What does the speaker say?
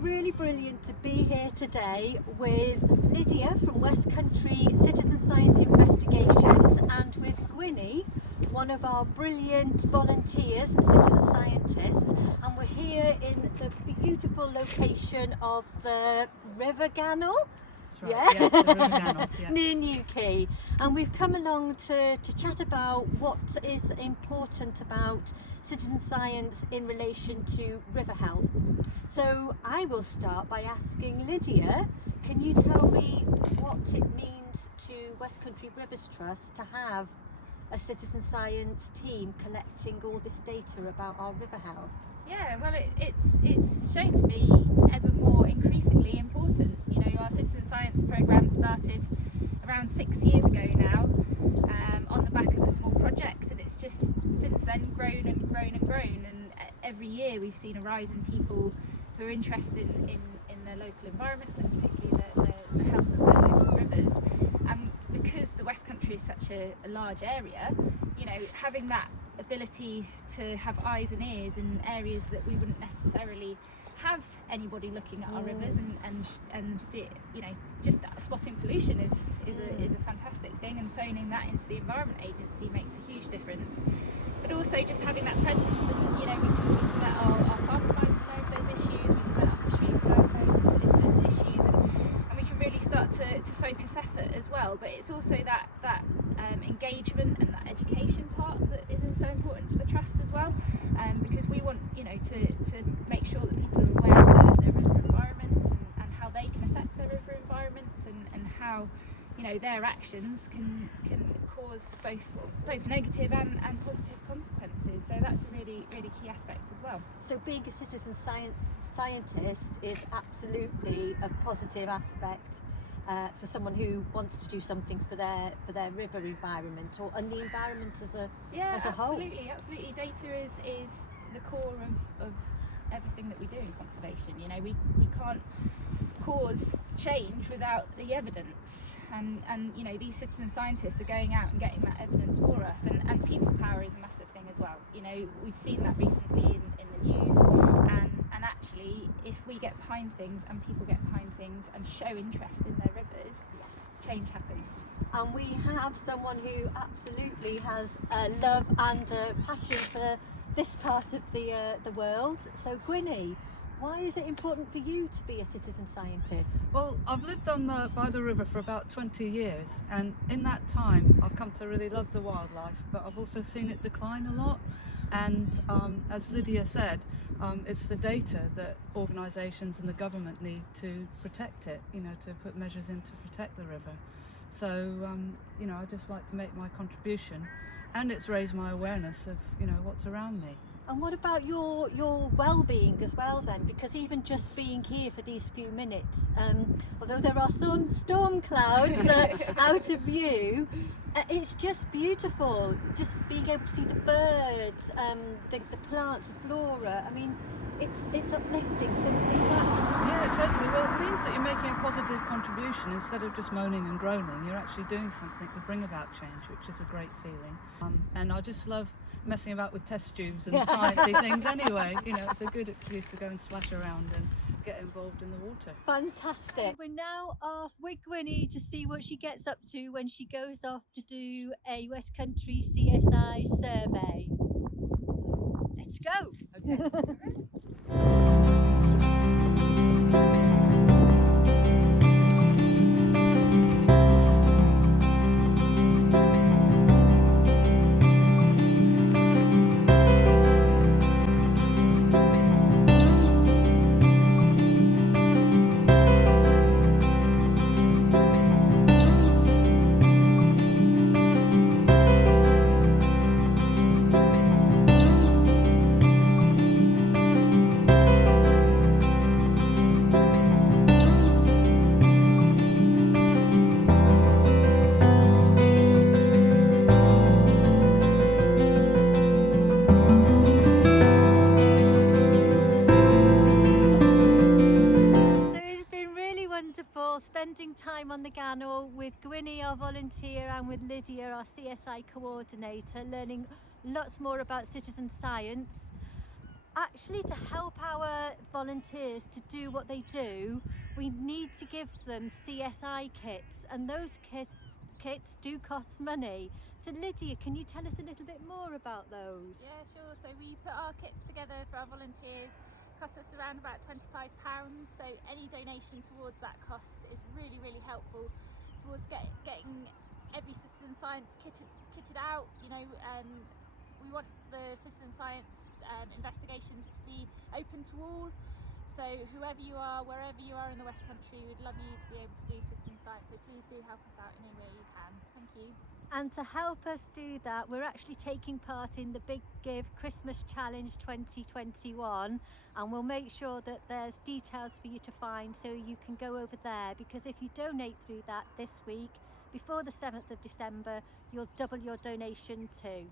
really brilliant to be here today with Lydia from Westcountry Citizen Science Investigations and with Gwynny, one of our brilliant volunteers and citizen scientists, and we're here in the beautiful location of the River Gannel. Right. Yeah, the River Gannel, yeah. Near Newquay, and we've come along to chat about what is important about citizen science in relation to river health. So I will start by asking Lydia, can you tell me what it means to Westcountry Rivers Trust to have a citizen science team collecting all this data about our river health? Yeah, well, it's shown to be ever more increasingly important. You know, our citizen science programme started around 6 years ago now, on the back of a small project, and it's just since then grown and grown and grown. And every year we've seen a rise in people who are interested in their local environments, and particularly the health of their local rivers. And because the West Country is such a large area, you know, having that ability to have eyes and ears in areas that we wouldn't necessarily have anybody looking at our rivers and see it, you know, just spotting pollution is a fantastic thing, and phoning that into the Environment Agency makes a huge difference. But also just having that presence, and you know, we can let our farm advisors know if there's issues, we can let our fisheries guys know if there's issues, and we can really start to focus effort as well. But it's also that engagement and that education part that is so important to the trust as well, because we want, you know, to make sure that people are aware of their river environments and how they can affect their river environments, and how, you know, their actions can cause both negative and positive consequences. So that's a really key aspect as well. So being a citizen scientist is absolutely a positive aspect for someone who wants to do something for their river environment and the environment as a whole. Absolutely. Data is the core of everything that we do in conservation. You know, we can't cause change without the evidence, and you know, these citizen scientists are going out and getting that evidence for us, and people power is a massive thing as well. You know, we've seen that recently in the news, and actually if we get behind things and people get behind things and show interest in their rivers, change happens. And we have someone who absolutely has a love and a passion for this part of the world. So Gwynny, why is it important for you to be a citizen scientist? Well, I've lived by the river for about 20 years, and in that time I've come to really love the wildlife, but I've also seen it decline a lot. And as Lydia said, it's the data that organisations and the government need to protect it, you know, to put measures in to protect the river. So, you know, I just like to make my contribution, and it's raised my awareness of, you know, what's around me. And what about your well-being as well then? Because even just being here for these few minutes, although there are some storm clouds out of view, it's just beautiful. Just being able to see the birds, the plants, the flora. I mean, it's uplifting. So is that? Yeah, totally. Well, it means that you're making a positive contribution instead of just moaning and groaning. You're actually doing something to bring about change, which is a great feeling. And I just love messing about with test tubes and sciencey things anyway. You know, it's a good excuse to go and splash around and get involved in the water. Fantastic. We're now off with Gwynny to see what she gets up to when she goes off to do a Westcountry CSI survey. Let's go. Okay. Spending time on the Gannel with Gwynny, our volunteer, and with Lydia, our CSI coordinator, learning lots more about citizen science. actually, to help our volunteers to do what they do, we need to give them CSI kits, and those kits do cost money. So Lydia, can you tell us a little bit more about those? Yeah, sure. So we put our kits together for our volunteers. Costs us around about £25. So any donation towards that cost is really, really helpful towards getting every citizen science kitted out. You know, we want the citizen science investigations to be open to all. So whoever you are, wherever you are in the West Country, we'd love you to be able to do citizen science. So please do help us out in any way you can. Thank you. And to help us do that, we're actually taking part in the Big Give Christmas Challenge 2021, and we'll make sure that there's details for you to find so you can go over there, because if you donate through that this week, before the 7th of December, you'll double your donation too.